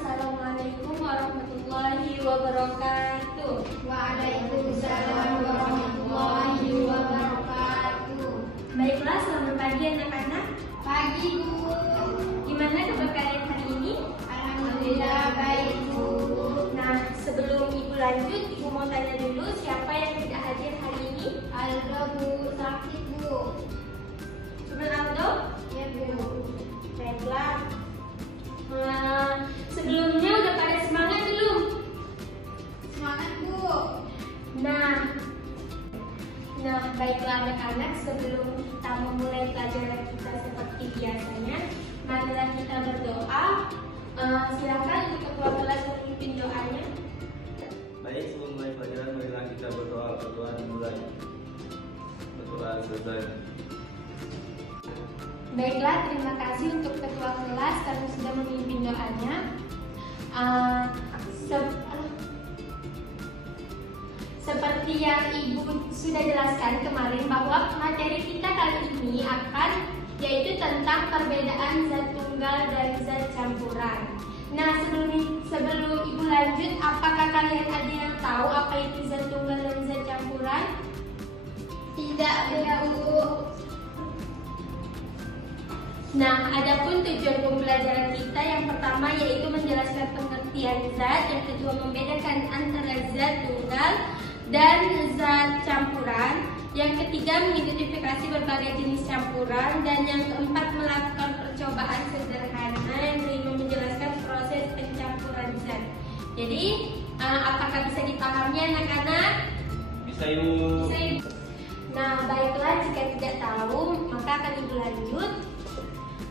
Assalamualaikum warahmatullahi wabarakatuh. Waalaikumsalam warahmatullahi wabarakatuh. Baiklah, selamat pagi anak-anak. Pagi, Bu. Gimana kabar kalian hari ini? Alhamdulillah baik, Bu. Nah, sebelum Ibu lanjut, Ibu mau tanya dulu siapa yang tidak hadir hari ini? Aldo, Bu. Sakit, Bu. Cuma Aldo? Ya, Bu. Baiklah. Sebelumnya udah pada semangat belum? Semangat, Bu. Nah, baiklah anak-anak, sebelum kita memulai pelajaran kita seperti biasanya, marilah kita berdoa. Silakan untuk ketua kelas memimpin doanya. Baik, sebelum mulai pelajaran, marilah kita berdoa. Berdoa dimulai. Berdoa selesai. Baiklah, terima kasih untuk ketua kelas karena sudah memimpin doanya. Seperti yang Ibu sudah jelaskan kemarin bahwa materi kita kali ini yaitu tentang perbedaan zat tunggal dan zat campuran. Nah, sebelum Ibu lanjut, apakah kalian ada yang tahu apa itu zat tunggal dan zat campuran? Tidak ada, Bu. Nah, adapun tujuan pembelajaran kita yang pertama yaitu menjelaskan pengertian zat, yang kedua membedakan antara zat tunggal dan zat campuran, yang ketiga mengidentifikasi berbagai jenis campuran, dan yang keempat melakukan percobaan sederhana yang kelima menjelaskan proses pencampuran zat. Jadi, apakah bisa dipahami anak-anak? Bisa, Ibu. Bisa, Ibu. Nah, baiklah, jika tidak tahu maka akan Ibu lanjut.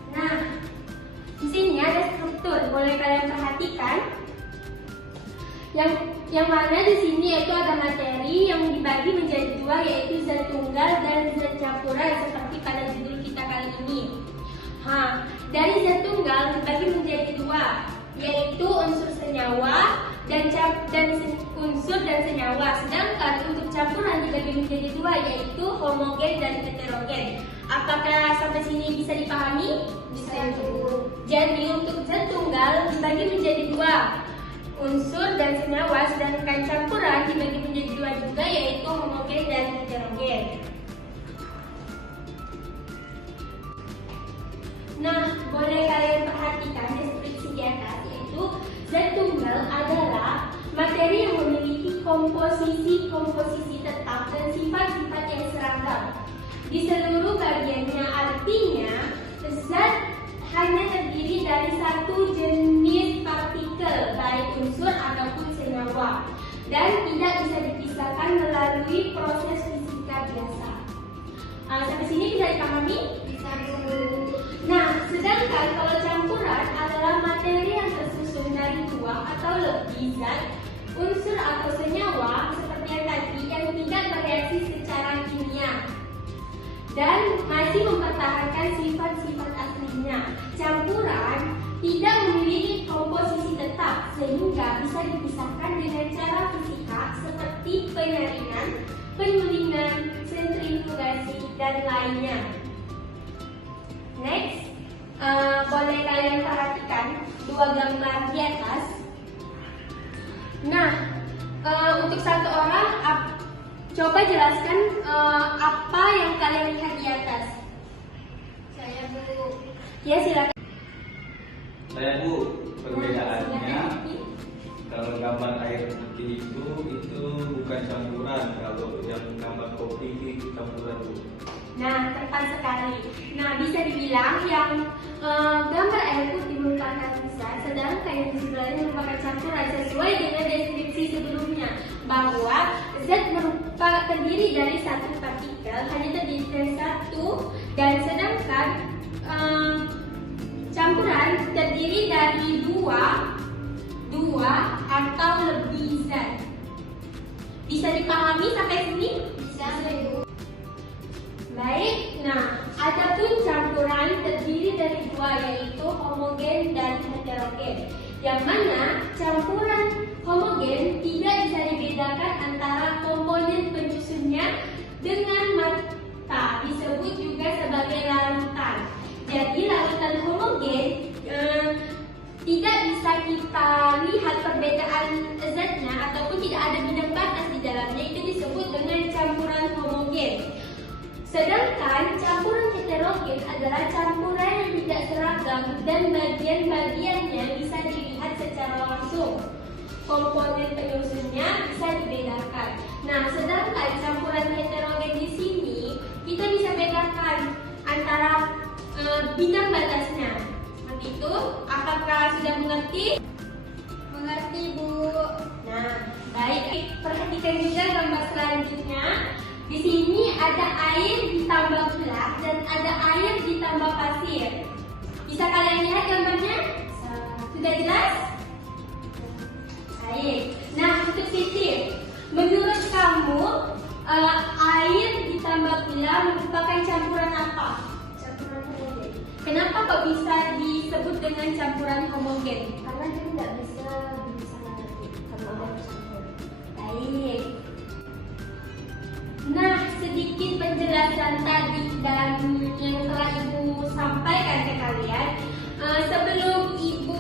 Nah, di sini ada struktur, boleh kalian perhatikan. Yang mana di sini yaitu ada materi yang dibagi menjadi dua, yaitu zat tunggal dan zat campuran seperti pada judul kita kali ini. Dari zat tunggal dibagi menjadi dua, yaitu unsur senyawa dan unsur dan senyawa. Sedangkan untuk campuran dibagi menjadi dua, yaitu homogen dan heterogen. Apakah sampai sini bisa dipahami? Bisa, Bu. Jadi untuk zat tunggal dibagi menjadi dua, unsur dan senyawa, sedangkan campuran dibagi menjadi dua juga, yaitu homogen dan heterogen. Nah, boleh kalian perhatikan deskripsi di atas, yaitu zat tunggal adalah materi yang memiliki komposisi tetap dan sifat-sifat yang seragam di seluruh bagiannya. Artinya, zat hanya terdiri dari satu jenis partikel, baik unsur ataupun senyawa, dan tidak bisa dipisahkan melalui proses fisika biasa. Sampai sini bisa dipahami? Bisa, Bu. Nah, sedangkan kalau campuran adalah materi yang tersusun dari dua atau lebih zat, unsur atau senyawa seperti yang tadi yang tidak bereaksi secara kimia dan masih mempertahankan sifat-sifat aslinya. Campuran tidak memiliki komposisi tetap sehingga bisa dipisahkan dengan cara fisika seperti penyaringan, penyulingan, sentrifugasi, dan lainnya. Next, boleh kalian perhatikan dua gambar di atas. Nah, untuk satu orang, coba jelaskan apa yang kalian lihat di atas. Saya, Bu. Ya, silakan. Saya, Bu, perbedaannya Silakan. kalau gambar air putih itu bukan campuran. Kalau yang gambar kopi itu campuran, Bu. Nah, tepat sekali. Nah, bisa dibilang yang gambar air putih merupakan zat, sedangkan yang di sebelahnya merupakan campuran, sesuai dengan deskripsi sebelumnya bahwa zat terdiri dari satu partikel, hanya terdiri dari satu, dan sedangkan campuran terdiri dari dua atau lebih zat. Bisa dipahami sampai sini? Bisa, Bu. Baik, nah, adapun campuran terdiri dari dua, yaitu homogen dan heterogen. Yang mana campuran homogen tidak bisa dibedakan antara komponen penyusunnya dengan mata, disebut juga sebagai larutan. Jadi larutan homogen tidak bisa kita lihat perbedaan zatnya ataupun tidak ada bidang batas di dalamnya, itu disebut dengan campuran homogen. Sedangkan campuran heterogen adalah campuran yang tidak seragam dan bagian-bagiannya bisa dilihat secara langsung. Komponen penyusunnya bisa dibedakan. Nah, sedangkan campuran heterogen di sini kita bisa bedakan antara bidang batasnya. Seperti itu. Apakah sudah mengerti? Mengerti, Bu. Nah, baik. Perhatikan juga gambar selanjutnya. Di sini ada air ditambah gelas dan ada air ditambah pasir. Bisa kalian lihat gambarnya? Sudah jelas? Baik. Nah, untuk Siti, menurut kamu air ditambah gula merupakan campuran apa? Campuran homogen. Kenapa kok bisa disebut dengan campuran homogen? Karena dia tidak bisa kalau ada campur. Baik. Nah, sedikit penjelasan tadi dan yang telah Ibu sampaikan ke kalian. Sebelum Ibu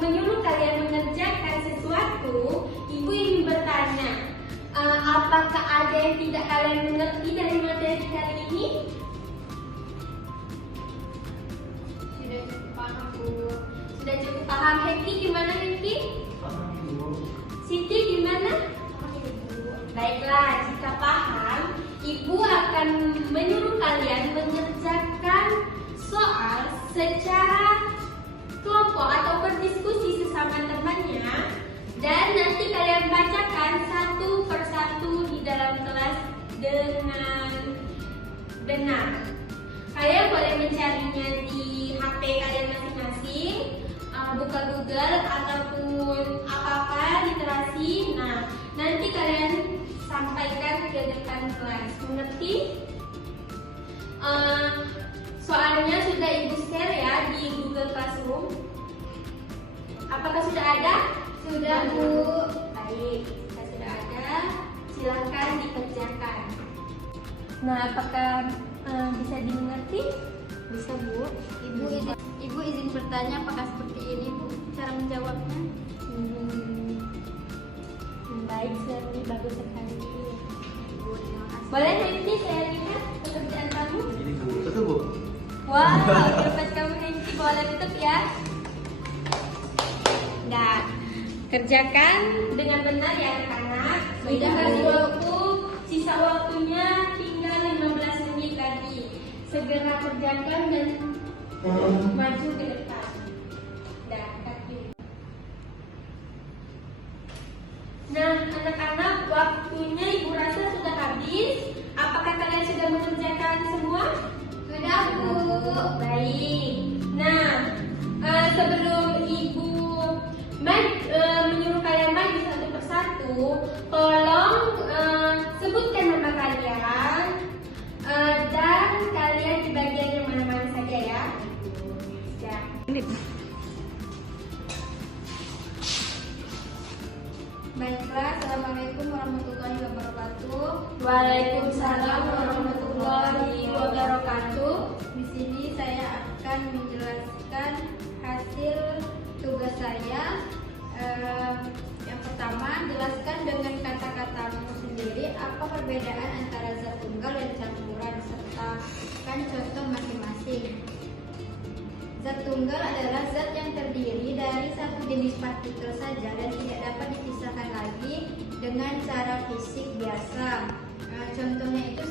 menyuruh kalian mengerjakan sesuatu, Ibu ingin bertanya, apakah ada yang tidak kalian mengerti dari materi kali ini? Sudah cukup paham, Bu. Sudah cukup paham. Hengki gimana, Hengki? Paham, Bu. Siti gimana? Baiklah, jika paham, Ibu akan menyuruh kalian mengerjakan soal secara kelompok atau berdiskusi sesama temannya, dan nanti kalian bacakan satu persatu di dalam kelas dengan benar. Kalian boleh mencarinya di HP kalian masing-masing, buka Google ataupun apa-apa literasi. Nah, nanti kalian sampaikan ke depan kelas. Mengerti? Soalnya sudah Ibu share ya di Google Classroom. Apakah sudah ada? Sudah, Bu. Baik, jika sudah ada, silakan dikerjakan. Nah, apakah bisa dimengerti? Bisa, Bu. Ibu izin bertanya apakah seperti ini, Bu, cara menjawabnya? Baik, sekali, bagus sekali. Bu, terima kasih. Boleh nanti saya lihat pekerjaan kamu? Ini Bu, betul Bu? Wow, dapat kamu nanti boleh tutup ya. Nah, kerjakan dengan benar ya anak-anak. Sudah kasih waktu, sisa waktunya tinggal 15 menit lagi. Segera kerjakan dan maju ke depan. Dah, kaki. Nah, anak-anak, waktunya Ibu rasa sudah habis. Apakah kalian sudah mengerjakan semua? Sudah, Bu. Baik. Nah, sebelum Ibu menyuruh kalian maju satu persatu, tolong sebutkan nama kalian dan kalian di bagian yang mana-mana saja ya. Ya. Baiklah, Assalamualaikum warahmatullahi wabarakatuh. Waalaikumsalam warahmatullahi wabarakatuh. Di sini saya akan menjelaskan hasil tugas saya. Yang pertama, jelaskan dengan kata-katamu sendiri apa perbedaan antara zat tunggal dan campuran serta kan contoh masing-masing. Zat tunggal adalah zat yang terdiri dari satu jenis partikel saja dan tidak dapat dipisahkan lagi dengan cara fisik biasa. Contohnya itu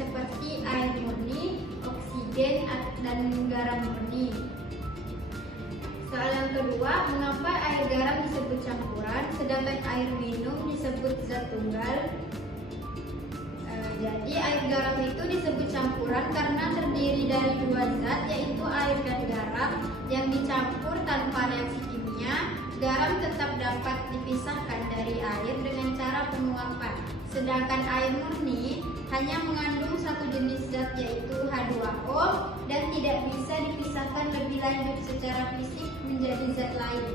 seperti air murni, oksigen, dan garam murni. Soal yang kedua, mengapa air garam disebut campuran sedangkan air minum disebut zat tunggal? Jadi air garam itu disebut campuran karena terdiri dari dua zat, yaitu air dan garam yang dicampur tanpa reaksi kimia. Garam tetap dapat dipisahkan dari air dengan cara penguapan, sedangkan air murni hanya mengandung satu jenis zat yaitu H2O dan tidak bisa dipisahkan lebih lanjut secara fisik menjadi zat lain.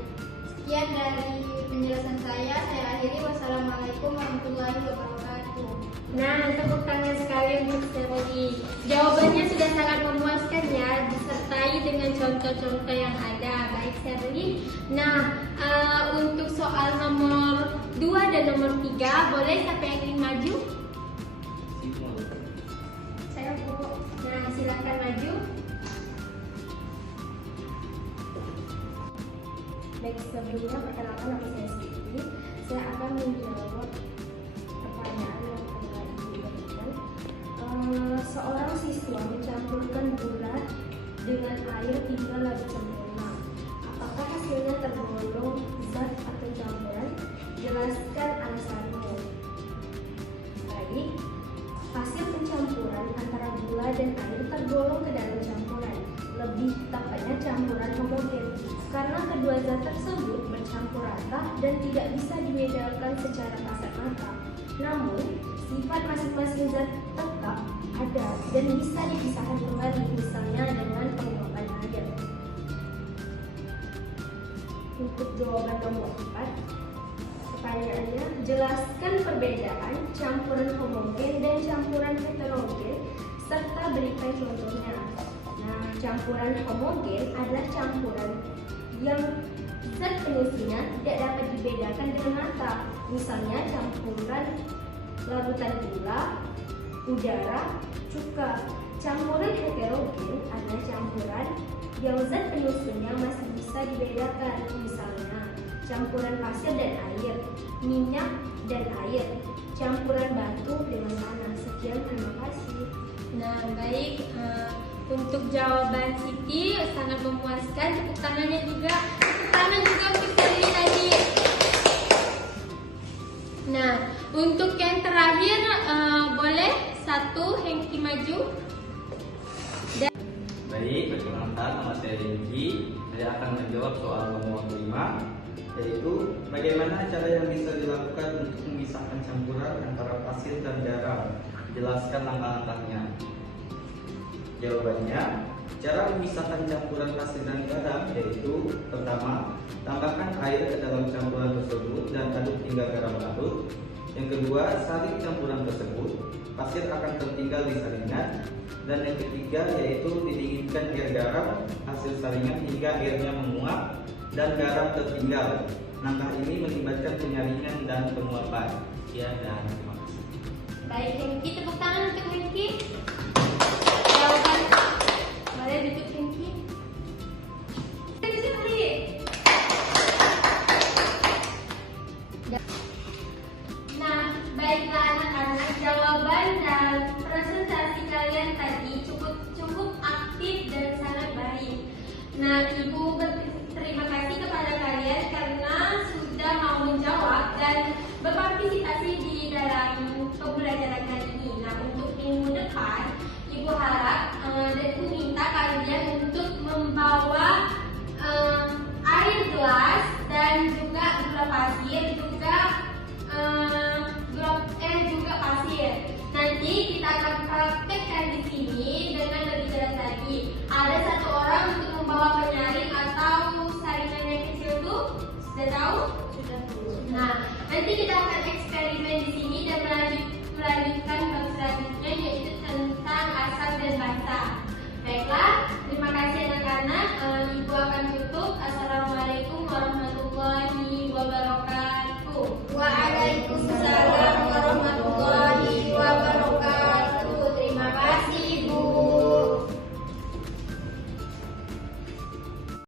Sekian dari penjelasan saya akhiri. Wassalamualaikum warahmatullahi wabarakatuh. Nah, tepuk tangan sekali untuk Serodi. Jawabannya sudah sangat memuaskan ya, disertai dengan contoh-contoh yang ada. Baik, Sherlyn. Nah, untuk soal nomor 2 dan nomor 3, boleh siapa yang ingin maju? Saya Bu. Nah, silakan maju. Baik, sebelumnya perkenalkan nama saya Siti. Saya akan menjawab pertanyaan yang telah diberikan. Seorang siswa mencampurkan gula dengan air hingga larut sempurna. Apakah hasilnya tergolong zat atau campuran? Jelaskan alasanmu. Baik, hasil pencampuran antara gula dan air tergolong ke dalam campuran. Lebih tepatnya campuran homogen, karena kedua zat tersebut bercampur rata dan tidak bisa dibedakan secara kasat mata. Namun, sifat masing-masing zat tetap ada dan bisa dipisahkan kembali, misalnya dengan penguapan air. Untuk jawaban nomor 4, pertanyaannya, jelaskan perbedaan campuran homogen dan campuran heterogen serta berikan contohnya. Nah, campuran homogen adalah campuran yang zat penyusunnya tidak dapat dibedakan dengan mata. Misalnya campuran larutan gula, udara, cuka. Campuran heterogen adalah campuran yang zat penyusunnya masih bisa dibedakan. Misalnya campuran pasir dan air, minyak dan air, campuran batu dengan tanah. Sekian, terima kasih. Nah, baik. Untuk jawaban Siti sangat memuaskan. Tepuk tangannya juga. Tepuk tangan juga untuk Sherlyn tadi. Nah, untuk yang terakhir boleh satu Hengki maju. Baik, perkenalkan nama saya Hengki. Saya akan menjawab soal nomor 5, yaitu bagaimana cara yang bisa dilakukan untuk memisahkan campuran antara pasir dan garam. Jelaskan langkah-langkahnya. Jawabannya, cara memisahkan campuran pasir dan garam yaitu: pertama, tambahkan air ke dalam campuran tersebut dan aduk hingga garam larut. Yang kedua, saring campuran tersebut, pasir akan tertinggal di saringan. Dan yang ketiga yaitu didinginkan air garam hasil saringan hingga airnya menguap dan garam tertinggal. Langkah ini melibatkan penyaringan dan penguapan. Sekian dan terima kasih. Baik, Hengki, tepuk tangan untuk Hengki.